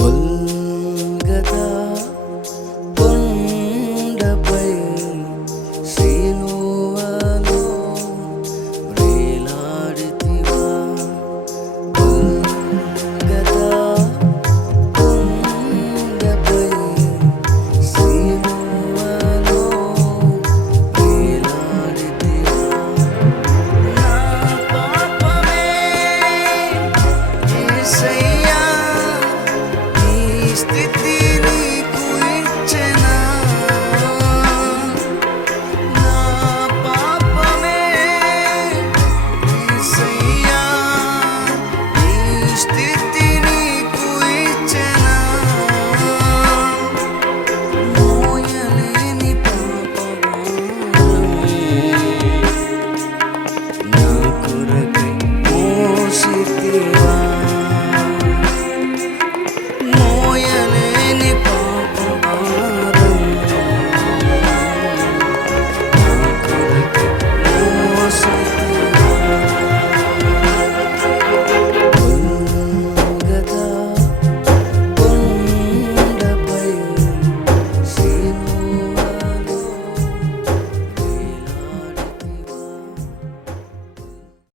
Golgotha